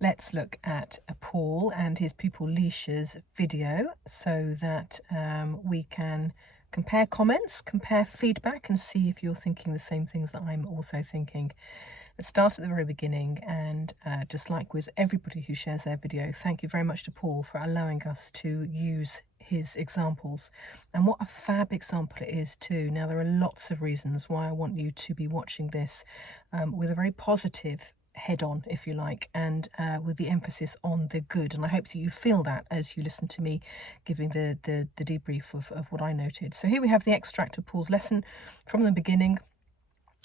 let's look at Paul and his pupil Leisha's video so that we can compare comments, compare feedback, and see if you're thinking the same things that I'm also thinking. Let's start at the very beginning, and just like with everybody who shares their video, thank you very much to Paul for allowing us to use his examples. And what a fab example it is too. Now, there are lots of reasons why I want you to be watching this with a very positive head on, if you like, and with the emphasis on the good. And I hope that you feel that as you listen to me giving the debrief of what I noted. So here we have the extract of Paul's lesson from the beginning.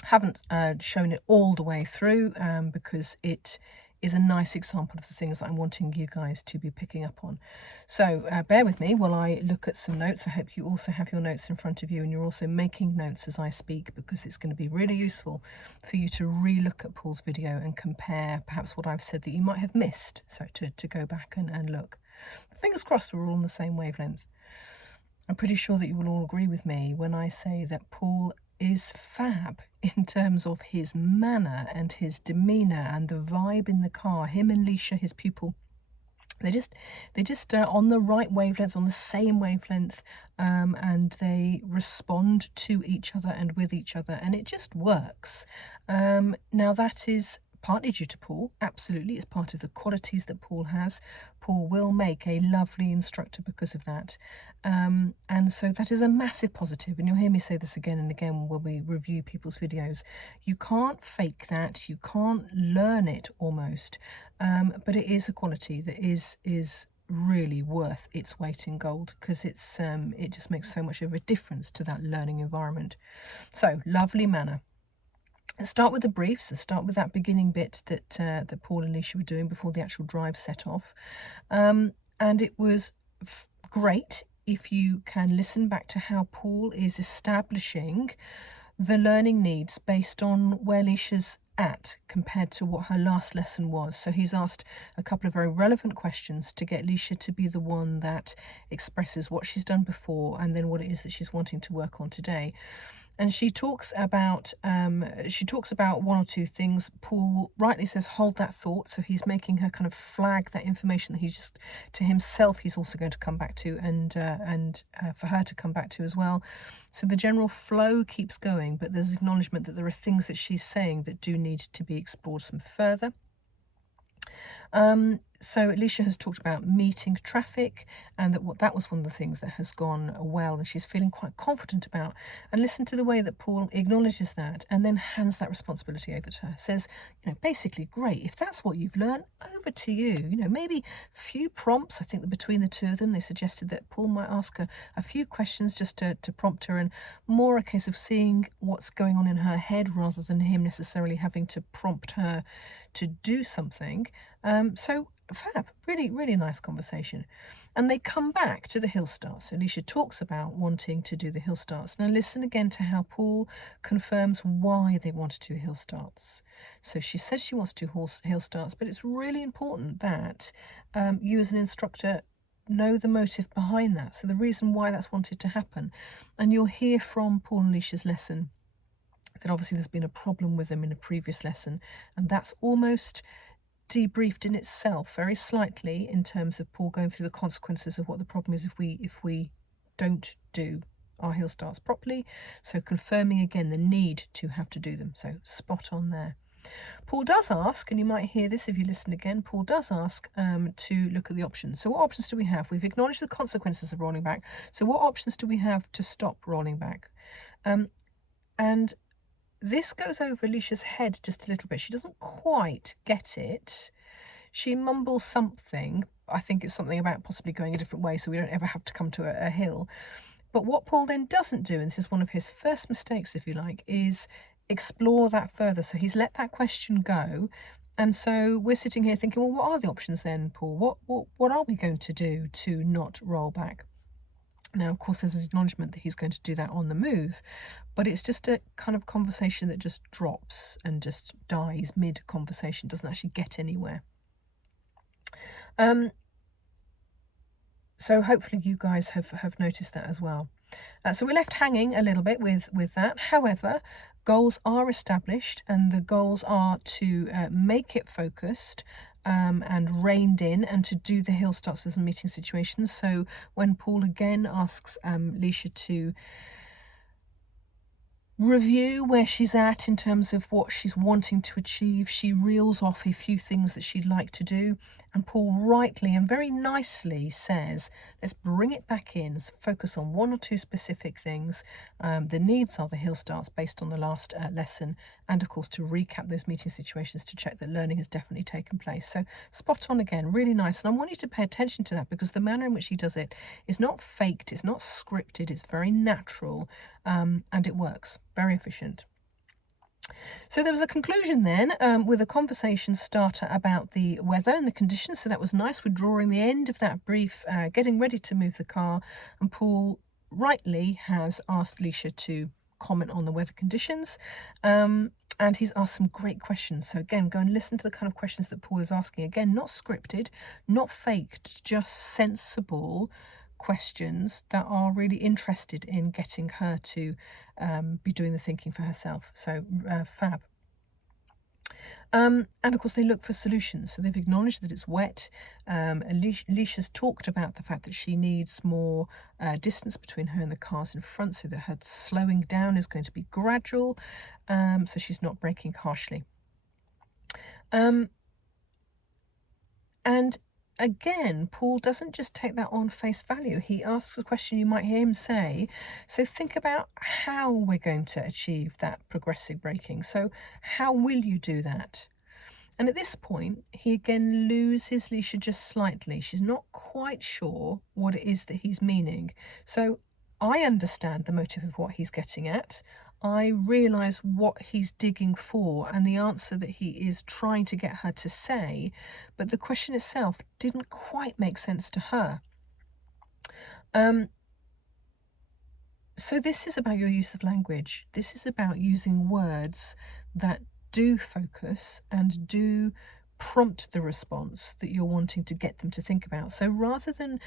Haven't shown it all the way through because it is a nice example of the things that I'm wanting you guys to be picking up on. So bear with me while I look at some notes. I hope you also have your notes in front of you and you're also making notes as I speak, because it's going to be really useful for you to re-look at Paul's video and compare perhaps what I've said that you might have missed, so to go back and look. Fingers crossed we're all on the same wavelength. I'm pretty sure that you will all agree with me when I say that Paul is fab in terms of his manner and his demeanour and the vibe in the car. Him and Leisha, his pupil, they're just on the right wavelength, on the same wavelength, and they respond to each other and with each other, and it just works. Now that is partly due to Paul, absolutely. It's part of the qualities that Paul has. Paul will make a lovely instructor because of that. And so that is a massive positive. And you'll hear me say this again and again when we review people's videos. You can't fake that. You can't learn it almost. But it is a quality that is really worth its weight in gold, because it just makes so much of a difference to that learning environment. So, lovely manner. Let's start with the briefs. Let's start with that beginning bit that Paul and Leisha were doing before the actual drive set off. And it was great if you can listen back to how Paul is establishing the learning needs based on where Leisha's at compared to what her last lesson was. So he's asked a couple of very relevant questions to get Leisha to be the one that expresses what she's done before and then what it is that she's wanting to work on today. And she talks about one or two things. Paul rightly says, hold that thought. So he's making her kind of flag that information that he's just to himself he's also going to come back to, and for her to come back to as well. So the general flow keeps going, but there's acknowledgement that there are things that she's saying that do need to be explored some further. So Leisha has talked about meeting traffic, and that was one of the things that has gone well and she's feeling quite confident about. And listen to the way that Paul acknowledges that and then hands that responsibility over to her. Says, basically, great, if that's what you've learned, over to you. Maybe a few prompts. I think that between the two of them, they suggested that Paul might ask her a few questions just to prompt her, and more a case of seeing what's going on in her head rather than him necessarily having to prompt her to do something. So fab, really, really nice conversation. And they come back to the hill starts. Alicia talks about wanting to do the hill starts. Now listen again to how Paul confirms why they want to do hill starts. So she says she wants to do hill starts, but it's really important that you as an instructor know the motive behind that. So the reason why that's wanted to happen. And you'll hear from Paul and Alicia's lesson that obviously there's been a problem with them in a previous lesson, and that's almost debriefed in itself very slightly in terms of Paul going through the consequences of what the problem is if we don't do our hill starts properly. So confirming again the need to have to do them. So spot on there. Paul does ask, and you might hear this if you listen again, Paul does ask to look at the options. So what options do we have? We've acknowledged the consequences of rolling back. So what options do we have to stop rolling back? And this goes over Alicia's head just a little bit. She doesn't quite get it. She mumbles something. I think it's something about possibly going a different way so we don't ever have to come to a hill. But what Paul then doesn't do, and this is one of his first mistakes, if you like, is explore that further. So he's let that question go. And so we're sitting here thinking, well, what are the options then, Paul? What are we going to do to not roll back? Now, of course, there's an acknowledgement that he's going to do that on the move, but it's just a kind of conversation that just drops and just dies mid-conversation, doesn't actually get anywhere. So hopefully you guys have noticed that as well. So we're left hanging a little bit with that. However, goals are established, and the goals are to make it focused, and reined in, and to do the heel starts with meeting situations. So when Paul again asks Leisha to review where she's at in terms of what she's wanting to achieve, she reels off a few things that she'd like to do, and Paul rightly and very nicely says, let's bring it back in, let's focus on one or two specific things. The needs are the heel starts based on the last lesson, and of course to recap those meeting situations to check that learning has definitely taken place. So spot on again, really nice. And I want you to pay attention to that, because the manner in which he does it is not faked, it's not scripted, it's very natural, and it works. Very efficient. So there was a conclusion then with a conversation starter about the weather and the conditions. So that was nice. We're drawing the end of that brief, getting ready to move the car. And Paul rightly has asked Leisha to comment on the weather conditions. And he's asked some great questions. So again, go and listen to the kind of questions that Paul is asking. Again, not scripted, not faked, just sensible questions that are really interested in getting her to be doing the thinking for herself. So fab. And of course they look for solutions. So they've acknowledged that it's wet. Alicia's talked about the fact that she needs more distance between her and the cars in front, so that her slowing down is going to be gradual, so she's not braking harshly. And again, Paul doesn't just take that on face value. He asks a question you might hear him say, so think about how we're going to achieve that progressive braking. So how will you do that? And at this point, he again loses Leisha just slightly. She's not quite sure what it is that he's meaning. So I understand the motive of what he's getting at. I realise what he's digging for and the answer that he is trying to get her to say, but the question itself didn't quite make sense to her. So this is about your use of language. This is about using words that do focus and do prompt the response that you're wanting to get them to think about. So rather than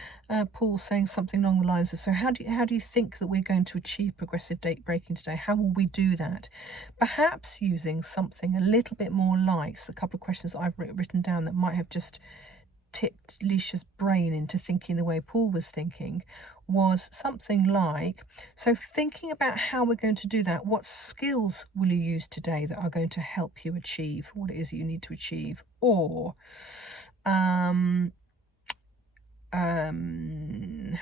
Paul saying something along the lines of, so how do you think that we're going to achieve progressive braking today? How will we do that? Perhaps using something a little bit more like, so a couple of questions that I've written down that might have just tipped Leisha's brain into thinking the way Paul was thinking, was something like, so thinking about how we're going to do that, what skills will you use today that are going to help you achieve what it is that you need to achieve? Or let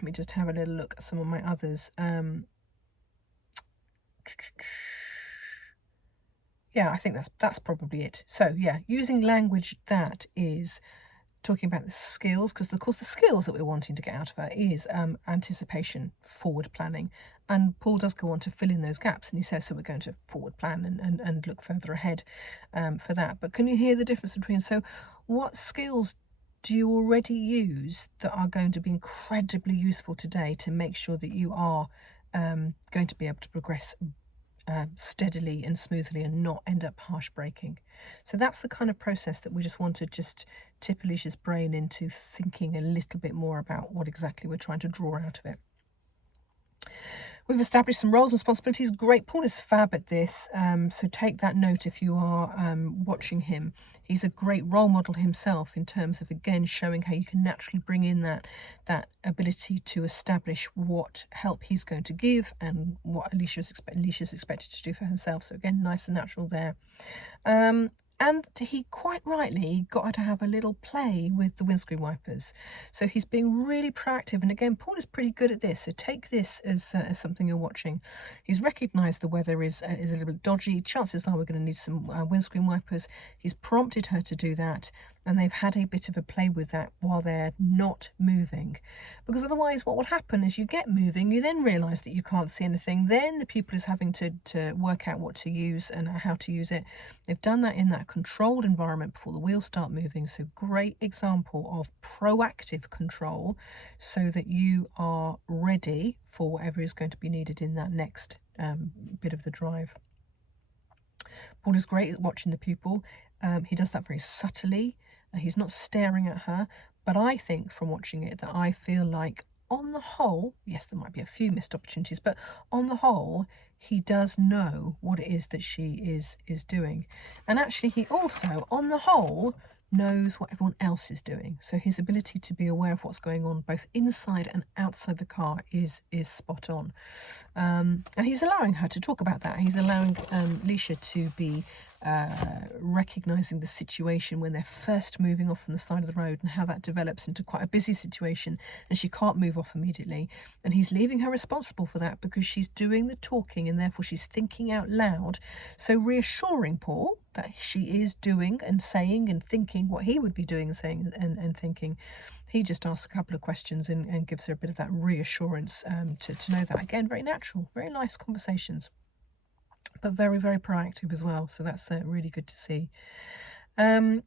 me just have a little look at some of my others. Yeah, I think that's probably it. So yeah, using language that is talking about the skills, because of course the skills that we're wanting to get out of her is anticipation, forward planning, and Paul does go on to fill in those gaps, and he says, so we're going to forward plan and look further ahead for that. But can you hear the difference between, so what skills do you already use that are going to be incredibly useful today to make sure that you are going to be able to progress steadily and smoothly and not end up harsh braking? So that's the kind of process that we just want to just tip Alicia's brain into thinking a little bit more about what exactly we're trying to draw out of it. We've established some roles and responsibilities. Great. Paul is fab at this. So take that note if you are watching him. He's a great role model himself in terms of, again, showing how you can naturally bring in that ability to establish what help he's going to give and what Alicia's expected to do for himself. So again, nice and natural there. And he quite rightly got her to have a little play with the windscreen wipers. So he's being really proactive. And again, Paul is pretty good at this. So take this as something you're watching. He's recognised the weather is a little bit dodgy. Chances are we're going to need some windscreen wipers. He's prompted her to do that. And they've had a bit of a play with that while they're not moving. Because otherwise what will happen is you get moving, you then realise that you can't see anything, then the pupil is having to work out what to use and how to use it. They've done that in that controlled environment before the wheels start moving, so great example of proactive control so that you are ready for whatever is going to be needed in that next bit of the drive. Paul is great at watching the pupil. He does that very subtly. He's not staring at her, but I think from watching it that I feel like on the whole, yes, there might be a few missed opportunities, but on the whole, he does know what it is that she is doing. And actually he also, on the whole, knows what everyone else is doing. So his ability to be aware of what's going on both inside and outside the car is spot on. And he's allowing her to talk about that. He's allowing Leisha to be recognizing the situation when they're first moving off from the side of the road and how that develops into quite a busy situation and she can't move off immediately. And he's leaving her responsible for that because she's doing the talking and therefore she's thinking out loud. So reassuring Paul that she is doing and saying and thinking what he would be doing and saying and thinking. He just asks a couple of questions and gives her a bit of that reassurance to know that. Again, very natural, very nice conversations, but very, very proactive as well. So that's really good to see. The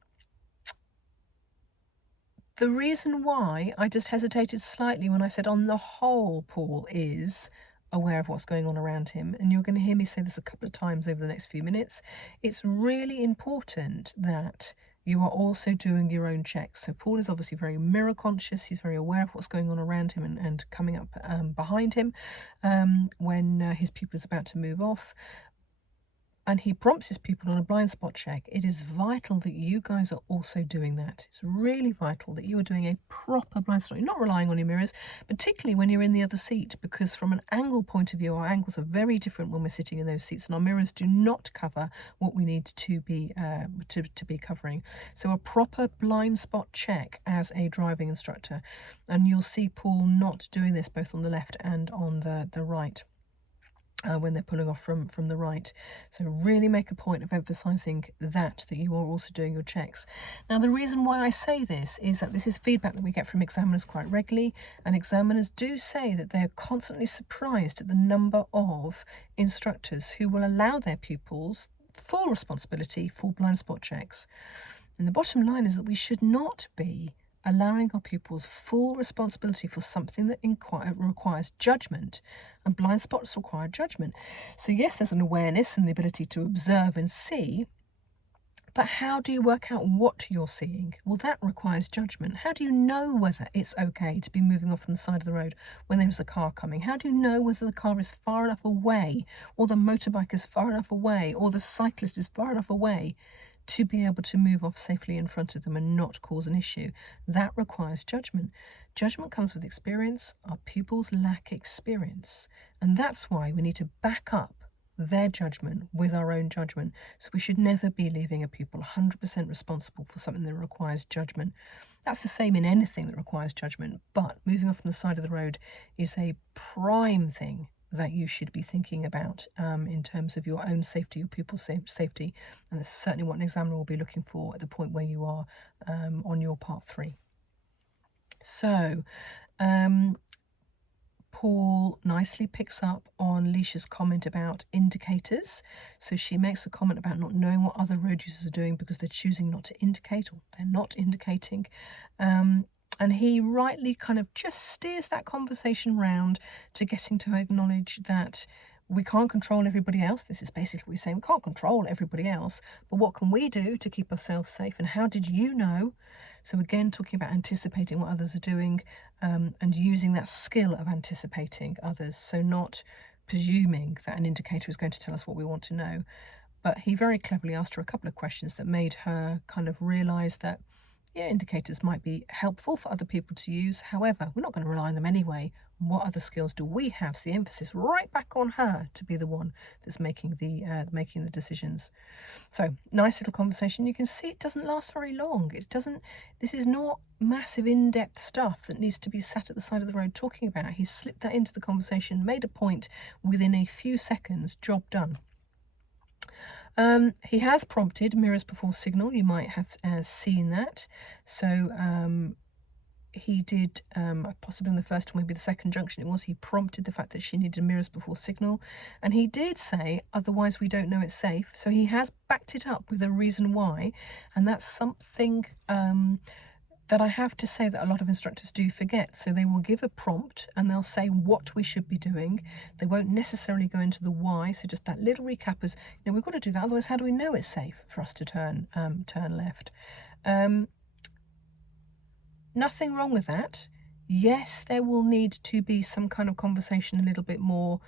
reason why I just hesitated slightly when I said on the whole, Paul is aware of what's going on around him, and you're going to hear me say this a couple of times over the next few minutes, it's really important that you are also doing your own checks. So Paul is obviously very mirror conscious. He's very aware of what's going on around him and coming up behind him when his pupil is about to move off. And he prompts his pupil on a blind spot check. It is vital that you guys are also doing that. It's really vital that you are doing a proper blind spot. You're not relying on your mirrors, particularly when you're in the other seat, because from an angle point of view, our angles are very different when we're sitting in those seats, and our mirrors do not cover what we need to be covering. So a proper blind spot check as a driving instructor. And you'll see Paul not doing this both on the left and on the right. When they're pulling off from the right. So really make a point of emphasising that you are also doing your checks. Now, the reason why I say this is that this is feedback that we get from examiners quite regularly, and examiners do say that they're constantly surprised at the number of instructors who will allow their pupils full responsibility for blind spot checks. And the bottom line is that we should not be allowing our pupils full responsibility for something that requires judgment, and blind spots require judgment. So yes, there's an awareness and the ability to observe and see, but how do you work out what you're seeing? Well, that requires judgment. How do you know whether it's okay to be moving off from the side of the road when there's a car coming? How do you know whether the car is far enough away, or the motorbike is far enough away, or the cyclist is far enough away to be able to move off safely in front of them and not cause an issue? That requires judgment. Judgment comes with experience. Our pupils lack experience. And that's why we need to back up their judgment with our own judgment. So we should never be leaving a pupil 100% responsible for something that requires judgment. That's the same in anything that requires judgment. But moving off from the side of the road is a prime thing that you should be thinking about in terms of your own safety, your pupil's safety, and that's certainly what an examiner will be looking for at the point where you are on your part 3. So Paul nicely picks up on Leisha's comment about indicators. So she makes a comment about not knowing what other road users are doing because they're choosing not to indicate, or they're not indicating. And he rightly kind of just steers that conversation round to getting to acknowledge that we can't control everybody else. This is basically what we're saying. We can't control everybody else, but what can we do to keep ourselves safe? And how did you know? So again, talking about anticipating what others are doing and using that skill of anticipating others. So not presuming that an indicator is going to tell us what we want to know. But he very cleverly asked her a couple of questions that made her kind of realise that, yeah, indicators might be helpful for other people to use. However, we're not going to rely on them anyway. What other skills do we have? So the emphasis right back on her to be the one that's making the decisions. So nice little conversation. You can see it doesn't last very long. This is not massive in-depth stuff that needs to be sat at the side of the road talking about. He slipped that into the conversation, made a point within a few seconds, job done. He has prompted mirrors before signal. You might have seen that. So he did, possibly in the first or maybe the second junction it was, he prompted the fact that she needed mirrors before signal. And he did say, otherwise we don't know it's safe. So he has backed it up with a reason why. And that's something that I have to say that a lot of instructors do forget. So they will give a prompt and they'll say what we should be doing. They won't necessarily go into the why. So just that little recap is, we've got to do that. Otherwise, how do we know it's safe for us to turn left? Nothing wrong with that. Yes, there will need to be some kind of conversation a little bit more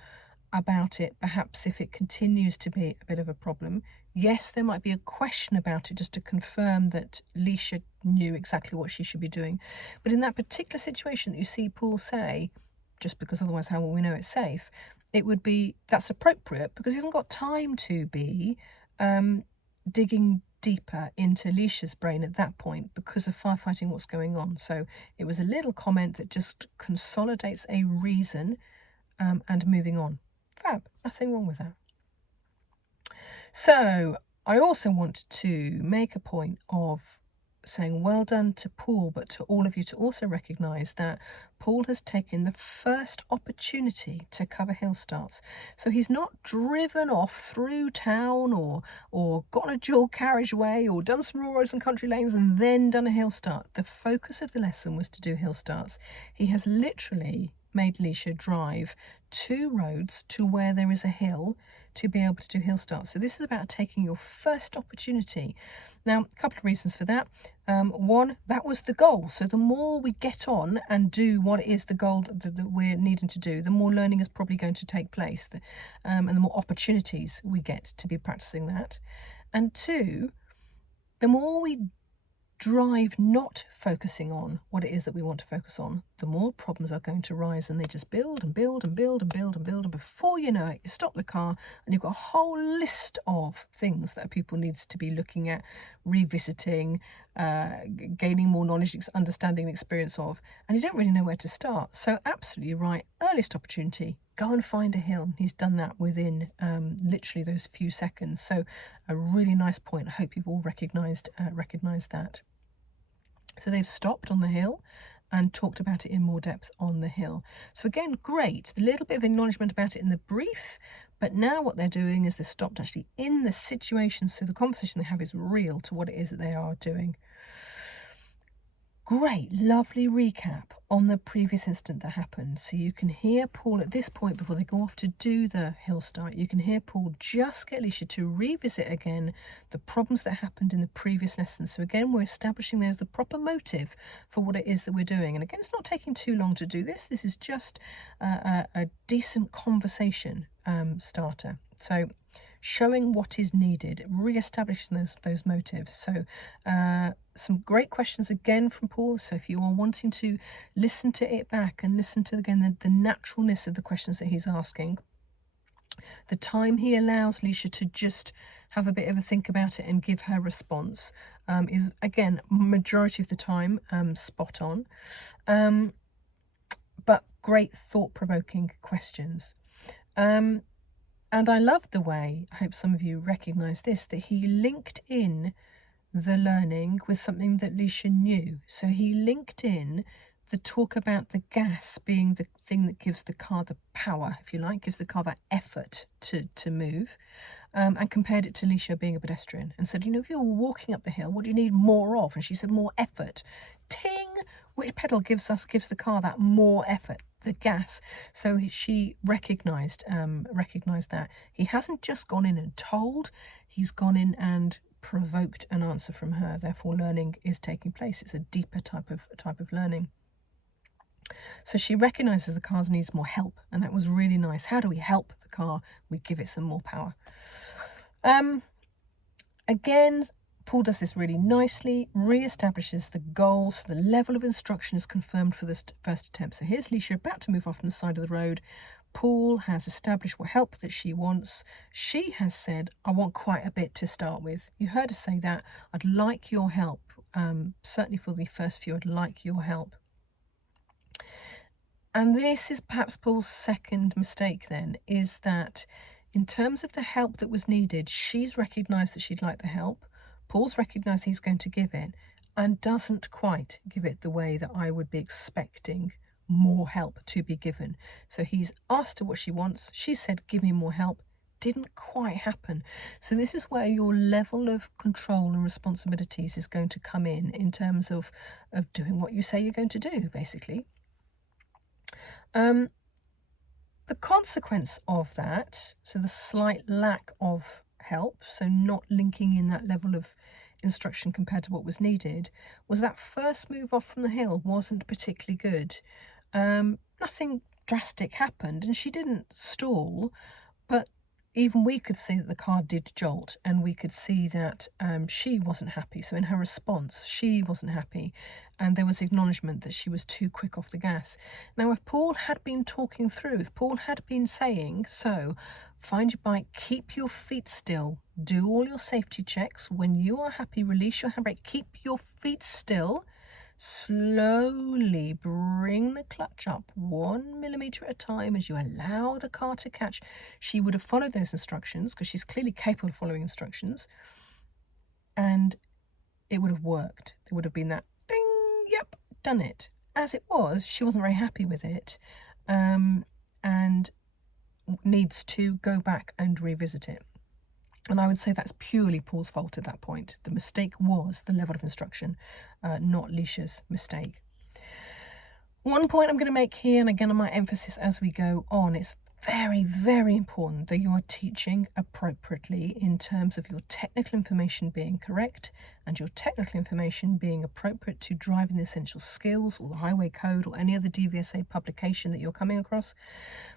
about it, perhaps if it continues to be a bit of a problem. Yes, there might be a question about it just to confirm that Leisha knew exactly what she should be doing. But in that particular situation that you see Paul say, just because otherwise how will we know it's safe, it would be that's appropriate because he hasn't got time to be digging deeper into Leisha's brain at that point because of firefighting what's going on. So it was a little comment that just consolidates a reason and moving on. Fab, nothing wrong with that. So I also want to make a point of saying well done to Paul, but to all of you to also recognise that Paul has taken the first opportunity to cover hill starts. So he's not driven off through town or got on a dual carriageway or done some rural roads and country lanes and then done a hill start. The focus of the lesson was to do hill starts. He has literally made Leisha drive 2 roads to where there is a hill to be able to do hill starts. So this is about taking your first opportunity. Now, a couple of reasons for that. One, that was the goal. So the more we get on and do what is the goal that we're needing to do, the more learning is probably going to take place, and the more opportunities we get to be practicing that. And 2, the more we drive not focusing on what it is that we want to focus on, the more problems are going to rise, and they just build and build and build and build and build, and before you know it, you stop the car and you've got a whole list of things that people needs to be looking at, revisiting, gaining more knowledge, understanding, experience of, and you don't really know where to start. So absolutely right, earliest opportunity, go and find a hill. He's done that within literally those few seconds. So a really nice point. I hope you've all recognised that. So they've stopped on the hill and talked about it in more depth on the hill. So again, great, a little bit of acknowledgement about it in the brief, but now what they're doing is they've stopped actually in the situation, so the conversation they have is real to what it is that they are doing. Great, lovely recap on the previous incident that happened. So you can hear Paul at this point, before they go off to do the hill start, you can hear Paul just get Leisha to revisit again the problems that happened in the previous lesson. So again, we're establishing there's the proper motive for what it is that we're doing. And again, it's not taking too long to do this. This is just a decent conversation starter. So showing what is needed, re-establishing those motives. So some great questions again from Paul. So if you are wanting to listen to it back and listen to again the naturalness of the questions that he's asking, the time he allows Leisha to just have a bit of a think about it and give her response is again majority of the time spot on, but great thought-provoking questions. And I love the way, I hope some of you recognise this, that he linked in the learning with something that Leisha knew. So he linked in the talk about the gas being the thing that gives the car the power, if you like, gives the car that effort to move, and compared it to Leisha being a pedestrian and said, if you're walking up the hill, what do you need more of? And she said, more effort. Ting! Which pedal gives the car that more effort? The gas. So she recognised that. He hasn't just gone in and told, he's gone in and provoked an answer from her. Therefore, learning is taking place. It's a deeper type of learning. So she recognises the car needs more help, and that was really nice. How do we help the car? We give it some more power. Again, Paul does this really nicely, re-establishes the goal, so the level of instruction is confirmed for this first attempt. So here's Leisha about to move off on the side of the road. Paul has established what help that she wants. She has said, I want quite a bit to start with. You heard her say that. I'd like your help. Certainly for the first few, I'd like your help. And this is perhaps Paul's second mistake then, is that in terms of the help that was needed, she's recognised that she'd like the help. Paul's recognised he's going to give it and doesn't quite give it the way that I would be expecting more help to be given. So he's asked her what she wants. She said, give me more help. Didn't quite happen. So this is where your level of control and responsibilities is going to come in terms of doing what you say you're going to do, basically. The consequence of that, so the slight lack of help, so not linking in that level of instruction compared to what was needed, was that first move off from the hill wasn't particularly good. Nothing drastic happened and she didn't stall, but even we could see that the car did jolt, and we could see that she wasn't happy. So in her response, she wasn't happy, and there was acknowledgement that she was too quick off the gas. Now, if Paul had been talking through, if Paul had been saying, so find your bike, keep your feet still, do all your safety checks. When you are happy, release your handbrake, keep your feet still. Slowly bring the clutch up 1 millimeter at a time as you allow the car to catch. She would have followed those instructions because she's clearly capable of following instructions, and it would have worked. There would have been that ding, yep, done it. As it was, she wasn't very happy with it, and needs to go back and revisit it. And I would say that's purely Paul's fault at that point. The mistake was the level of instruction, not Leisha's mistake. One point I'm going to make here, and again I might emphasis as we go on, it's very, very important that you are teaching appropriately in terms of your technical information being correct and your technical information being appropriate to driving the essential skills or the highway code or any other DVSA publication that you're coming across.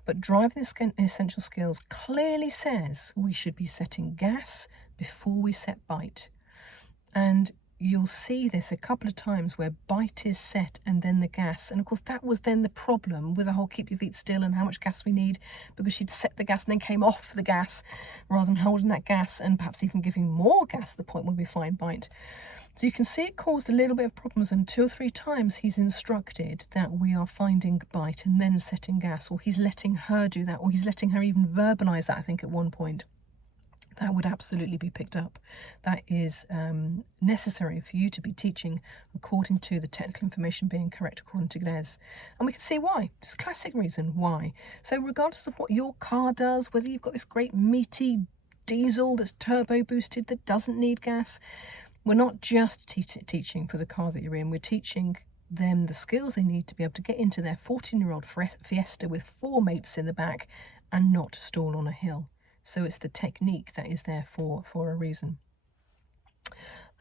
But driving the essential skills clearly says we should be setting gas before we set bite. And you'll see this a couple of times where bite is set and then the gas. And of course, that was then the problem with the whole keep your feet still and how much gas we need, because she'd set the gas and then came off the gas rather than holding that gas and perhaps even giving more gas to the point where we find bite. So you can see it caused a little bit of problems, and 2 or 3 times he's instructed that we are finding bite and then setting gas, or he's letting her do that, or he's letting her even verbalise that, I think, at one point. That would absolutely be picked up. That is necessary for you to be teaching according to the technical information being correct according to GNES. And we can see why. It's a classic reason why. So regardless of what your car does, whether you've got this great meaty diesel that's turbo boosted that doesn't need gas, we're not just teaching for the car that you're in. We're teaching them the skills they need to be able to get into their 14-year-old Fiesta with 4 mates in the back and not stall on a hill. So it's the technique that is there for a reason.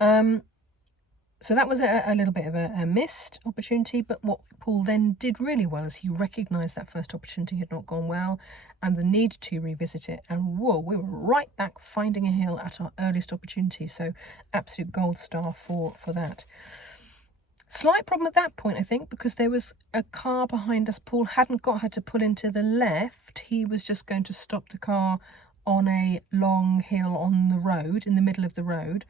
So that was a little bit of a missed opportunity, but what Paul then did really well is he recognised that first opportunity had not gone well and the need to revisit it. And whoa, we were right back finding a hill at our earliest opportunity. So absolute gold star for that. Slight problem at that point, I think, because there was a car behind us. Paul hadn't got her to pull into the left. He was just going to stop the car on a long hill on the road, in the middle of the road.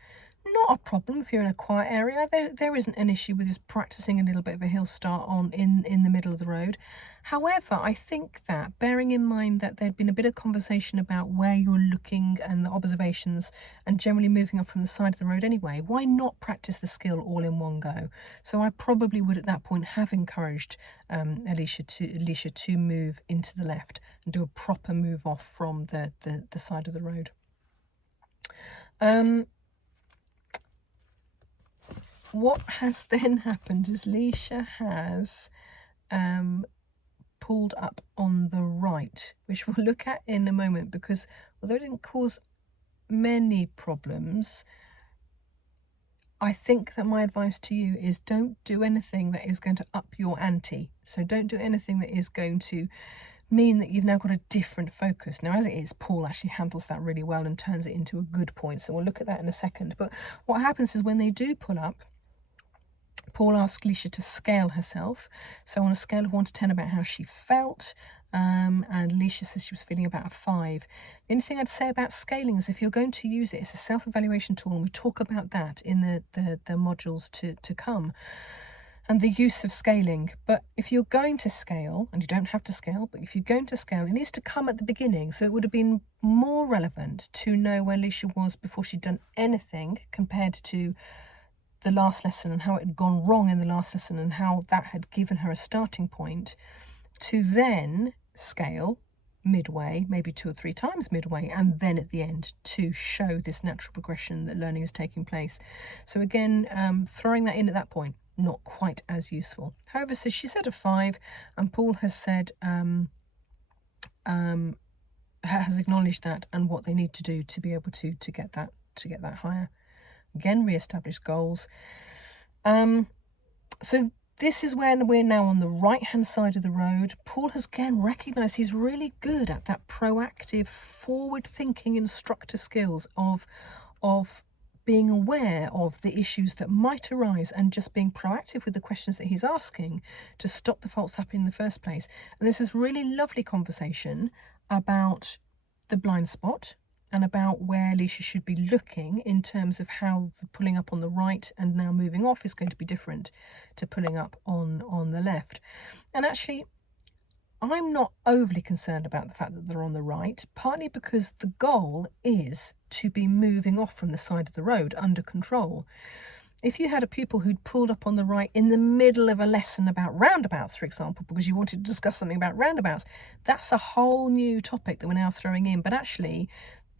Not a problem if you're in a quiet area. There isn't an issue with just practicing a little bit of a hill start on in the middle of the road. However, I think that, bearing in mind that there'd been a bit of conversation about where you're looking and the observations and generally moving off from the side of the road anyway, why not practice the skill all in one go? So I probably would at that point have encouraged Alicia to move into the left and do a proper move off from the side of the road. What has then happened is Leisha has pulled up on the right, which we'll look at in a moment, because although it didn't cause many problems, I think that my advice to you is don't do anything that is going to up your ante. So don't do anything that is going to mean that you've now got a different focus. Now, as it is, Paul actually handles that really well and turns it into a good point. So we'll look at that in a second. But what happens is when they do pull up, Paul asked Leisha to scale herself. So on a scale of 1 to 10 about how she felt, and Leisha says she was feeling about a 5. The only thing I'd say about scaling is if you're going to use it, it's a self-evaluation tool, and we talk about that in the modules to come, and the use of scaling. But if you're going to scale, and you don't have to scale, but if you're going to scale, it needs to come at the beginning. So it would have been more relevant to know where Leisha was before she'd done anything compared to the last lesson and how it had gone wrong in the last lesson and how that had given her a starting point, to then scale midway, maybe 2 or 3 times midway, and then at the end to show this natural progression that learning is taking place. So again, throwing that in at that point, not quite as useful. However, so she said a 5, and Paul has said, has acknowledged that and what they need to do to be able to get that higher. Again, re-establish goals. So This is when we're now on the right-hand side of the road. Paul has again recognised he's really good at that proactive, forward-thinking instructor skills of being aware of the issues that might arise and just being proactive with the questions that he's asking to stop the faults happening in the first place. And this is really lovely conversation about the blind spot and about where Alicia should be looking in terms of how the pulling up on the right and now moving off is going to be different to pulling up on the left. And actually, I'm not overly concerned about the fact that they're on the right, partly because the goal is to be moving off from the side of the road under control. If you had a pupil who'd pulled up on the right in the middle of a lesson about roundabouts, for example, because you wanted to discuss something about roundabouts, that's a whole new topic that we're now throwing in. But actually,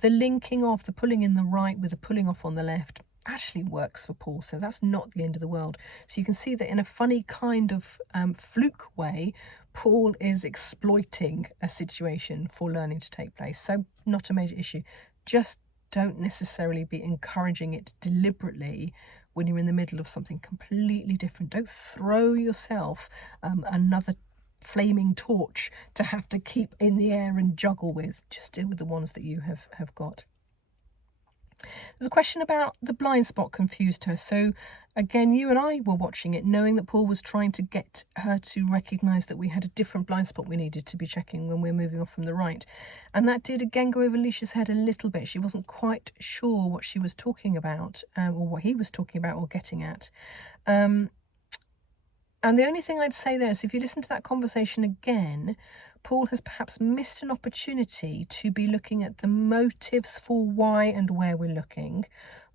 the linking of the pulling in the right with the pulling off on the left actually works for Paul, so that's not the end of the world. So you can see that in a funny kind of fluke way, Paul is exploiting a situation for learning to take place. So not a major issue. Just don't necessarily be encouraging it deliberately when you're in the middle of something completely different. Don't throw yourself another flaming torch to have to keep in the air and juggle with. Just deal with the ones that you have got. There's a question about the blind spot confused her. So again, you and I were watching it knowing that Paul was trying to get her to recognise that we had a different blind spot we needed to be checking when we're moving off from the right. And that did again go over Alicia's head a little bit. She wasn't quite sure what she was talking about or what he was talking about or getting at. And the only thing I'd say there is if you listen to that conversation again, Paul has perhaps missed an opportunity to be looking at the motives for why and where we're looking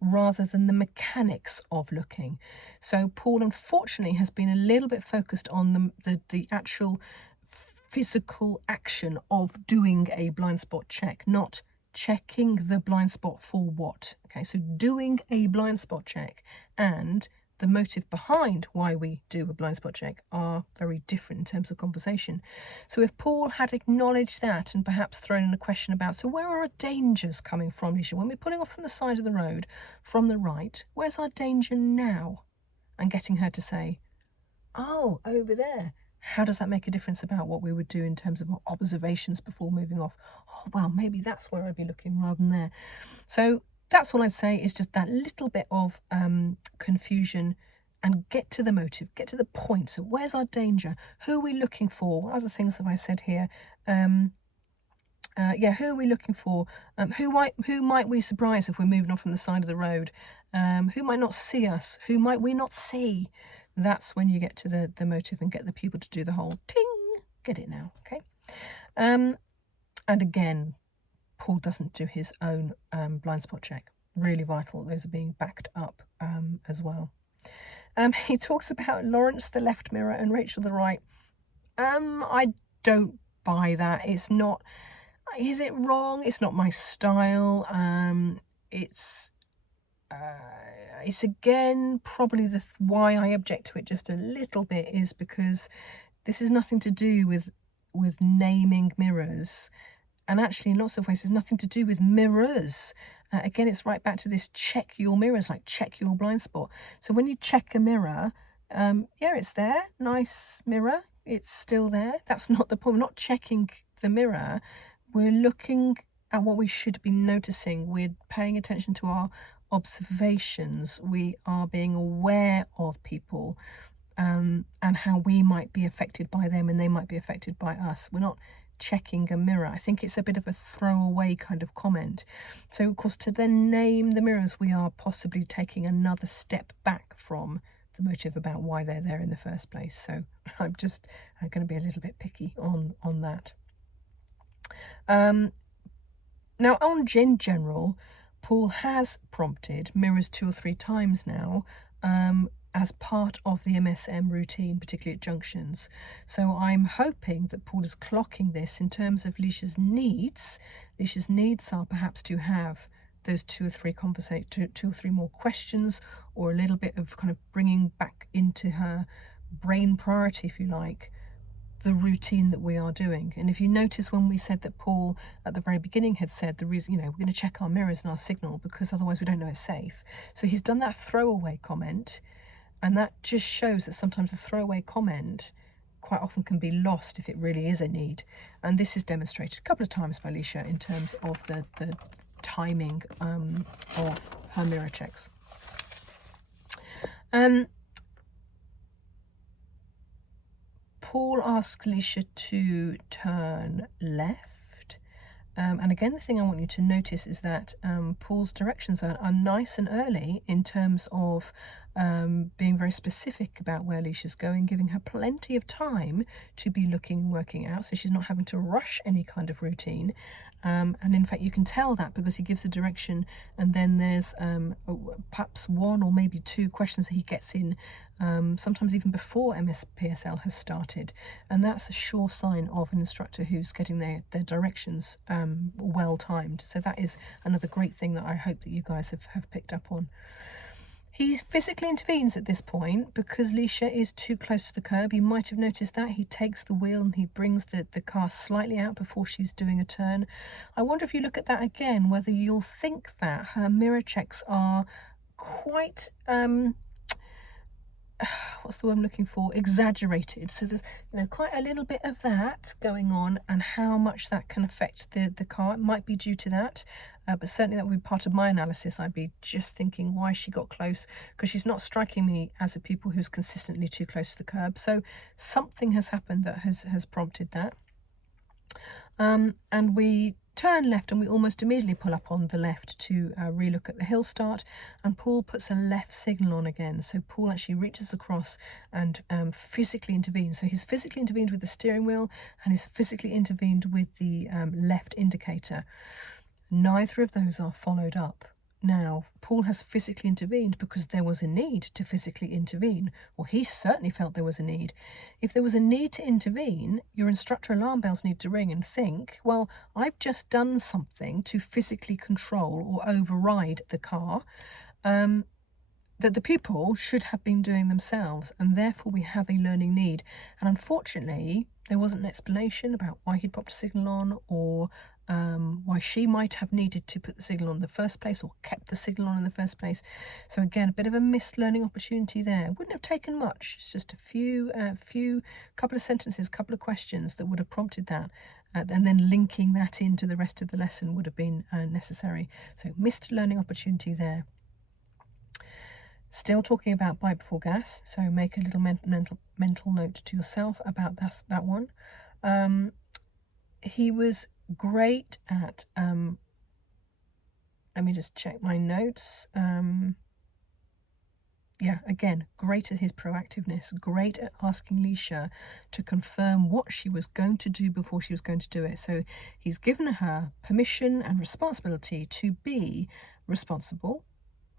rather than the mechanics of looking. So Paul, unfortunately, has been a little bit focused on the actual physical action of doing a blind spot check, not checking the blind spot for what. Okay, so doing a blind spot check and the motive behind why we do a blind spot check are very different in terms of conversation. So if Paul had acknowledged that and perhaps thrown in a question about, so where are our dangers coming from, Alicia? When we're pulling off from the side of the road from the right, where's our danger now? And getting her to say, oh, over there. How does that make a difference about what we would do in terms of observations before moving off? Oh, well, maybe that's where I'd be looking rather than there. So that's all I'd say is just that little bit of confusion and get to the motive, get to the point. So where's our danger? Who are we looking for? What other things have I said here? Who are we looking for? Who might we surprise if we're moving off from the side of the road? Who might not see us? Who might we not see? That's when you get to the motive and get the pupil to do the whole ting. Get it now, okay? And again, Paul doesn't do his own blind spot check. Really vital. Those are being backed up as well. He talks about Lawrence the left mirror and Rachel the right. I don't buy that. It's not. Is it wrong? It's not my style. It's again probably why I object to it just a little bit is because this is nothing to do with naming mirrors. And actually, in lots of ways, there's nothing to do with mirrors. Again, it's right back to this check your mirrors, like check your blind spot. So when you check a mirror, yeah, it's there. Nice mirror. It's still there. That's not the point. We're not checking the mirror. We're looking at what we should be noticing. We're paying attention to our observations. We are being aware of people and how we might be affected by them and they might be affected by us. We're not checking a mirror. I think it's a bit of a throwaway kind of comment. So of course, to then name the mirrors, we are possibly taking another step back from the motive about why they're there in the first place. So I'm going to be a little bit picky on that. Now on general, Paul has prompted mirrors 2 or 3 times now as part of the MSM routine, particularly at junctions. So I'm hoping that Paul is clocking this in terms of Alicia's needs. Alicia's needs are perhaps to have those 2 or 3 more questions, or a little bit of kind of bringing back into her brain priority, if you like, the routine that we are doing. And if you notice when we said that Paul at the very beginning had said the reason, we're going to check our mirrors and our signal because otherwise we don't know it's safe. So he's done that throwaway comment. And that just shows that sometimes a throwaway comment quite often can be lost if it really is a need. And this is demonstrated a couple of times by Alicia in terms of the timing of her mirror checks. Paul asks Alicia to turn left. And again, the thing I want you to notice is that Paul's directions are nice and early in terms of being very specific about where Alicia's going, giving her plenty of time to be looking and working out, so she's not having to rush any kind of routine. And in fact, you can tell that because he gives a direction, and then there's perhaps one or maybe two questions that he gets in, sometimes even before MSPSL has started. And that's a sure sign of an instructor who's getting their directions well timed. So that is another great thing that I hope that you guys have picked up on. He physically intervenes at this point because Alicia is too close to the curb. You might have noticed that. He takes the wheel and he brings the car slightly out before she's doing a turn. I wonder if you look at that again, whether you'll think that her mirror checks are quite, what's the word I'm looking for? Exaggerated. So there's quite a little bit of that going on, and how much that can affect the car. It might be due to that. But certainly that would be part of my analysis. I'd be just thinking why she got close, because she's not striking me as a pupil who's consistently too close to the curb. So something has happened that has prompted that. And we turn left and we almost immediately pull up on the left to relook at the hill start, and Paul puts a left signal on again. So Paul actually reaches across and physically intervenes. So he's physically intervened with the steering wheel and he's physically intervened with the left indicator. Neither of those are followed up. Now, Paul has physically intervened because there was a need to physically intervene, or he certainly felt there was a need. If there was a need to intervene, your instructor alarm bells need to ring and think, well, I've just done something to physically control or override the car that the pupil should have been doing themselves, and therefore we have a learning need. And unfortunately, there wasn't an explanation about why he'd popped a signal on, or why she might have needed to put the signal on in the first place, or kept the signal on in the first place. So again, a bit of a missed learning opportunity there. Wouldn't have taken much. It's just a few couple of sentences, couple of questions that would have prompted that, and then linking that into the rest of the lesson would have been necessary. So missed learning opportunity there. Still talking about bite before gas, so make a little mental note to yourself about that one. He was great at, let me just check my notes. Yeah, again, great at his proactiveness, great at asking Alicia to confirm what she was going to do before she was going to do it. So he's given her permission and responsibility to be responsible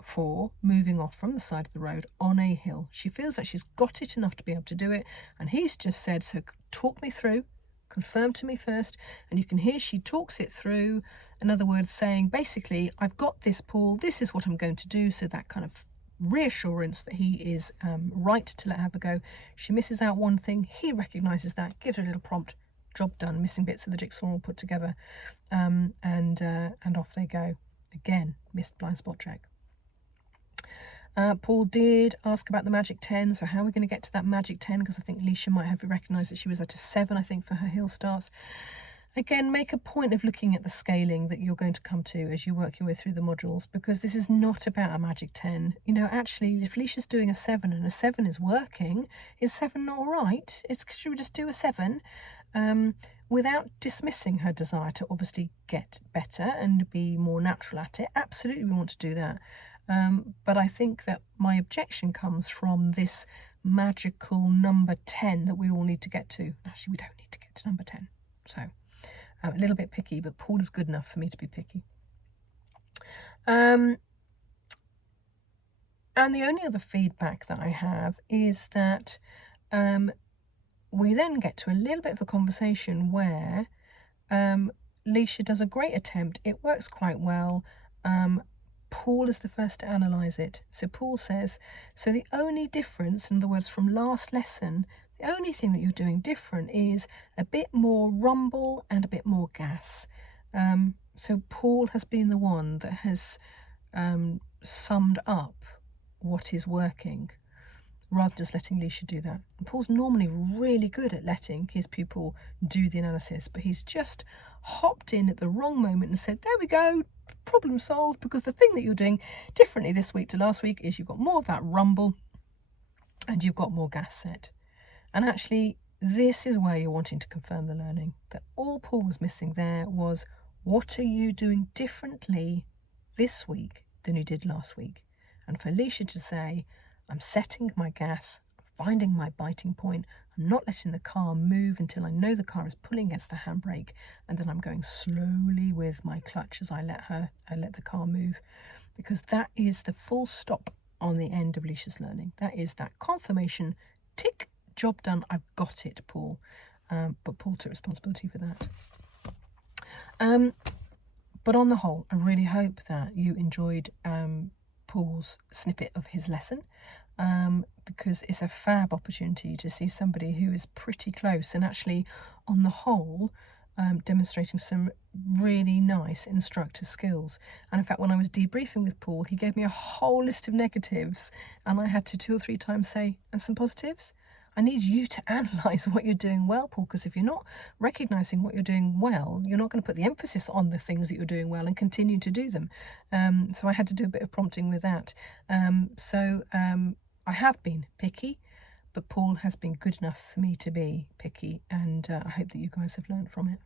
for moving off from the side of the road on a hill. She feels like she's got it enough to be able to do it, and he's just said, so talk me through, confirm to me first. And you can hear she talks it through, in other words saying, basically, I've got this, Paul, this is what I'm going to do. So that kind of reassurance that he is right to let her have a go. She misses out one thing, he recognises that, gives her a little prompt, job done, missing bits of the jigsaw all put together, and off they go. Again, missed blind spot check. Paul did ask about the magic 10, so how are we going to get to that magic 10? Because I think Alicia might have recognised that she was at a 7, I think, for her hill starts. Again, make a point of looking at the scaling that you're going to come to as you work your way through the modules, because this is not about a magic 10. Actually, if Alicia's doing a 7 and a 7 is working, is 7 not all right? Should we just do a 7? Without dismissing her desire to obviously get better and be more natural at it. Absolutely, we want to do that. But I think that my objection comes from this magical number 10 that we all need to get to. Actually, we don't need to get to number 10. So, a little bit picky, but Paul is good enough for me to be picky. And the only other feedback that I have is that we then get to a little bit of a conversation where Alicia does a great attempt. It works quite well. Paul is the first to analyse it. So Paul says, so the only difference, in other words, from last lesson, the only thing that you're doing different is a bit more rumble and a bit more gas. So Paul has been the one that has summed up what is working. rather than just letting Leisha do that. And Paul's normally really good at letting his pupil do the analysis, but he's just hopped in at the wrong moment and said, there we go, problem solved, because the thing that you're doing differently this week to last week is you've got more of that rumble and you've got more gas set. And actually, this is where you're wanting to confirm the learning. That all Paul was missing there was, what are you doing differently this week than you did last week? And for Leisha to say, I'm setting my gas, finding my biting point, I'm not letting the car move until I know the car is pulling against the handbrake, and then I'm going slowly with my clutch as I let the car move, because that is the full stop on the end of Leisha's learning. That is that confirmation, tick, job done, I've got it, Paul. But Paul took responsibility for that. But on the whole, I really hope that you enjoyed Paul's snippet of his lesson, because it's a fab opportunity to see somebody who is pretty close and actually, on the whole, demonstrating some really nice instructor skills. And in fact, when I was debriefing with Paul, he gave me a whole list of negatives, and I had to 2 or 3 times say, and some positives. I need you to analyse what you're doing well, Paul, because if you're not recognising what you're doing well, you're not going to put the emphasis on the things that you're doing well and continue to do them. So I had to do a bit of prompting with that. I have been picky, but Paul has been good enough for me to be picky, and I hope that you guys have learned from it.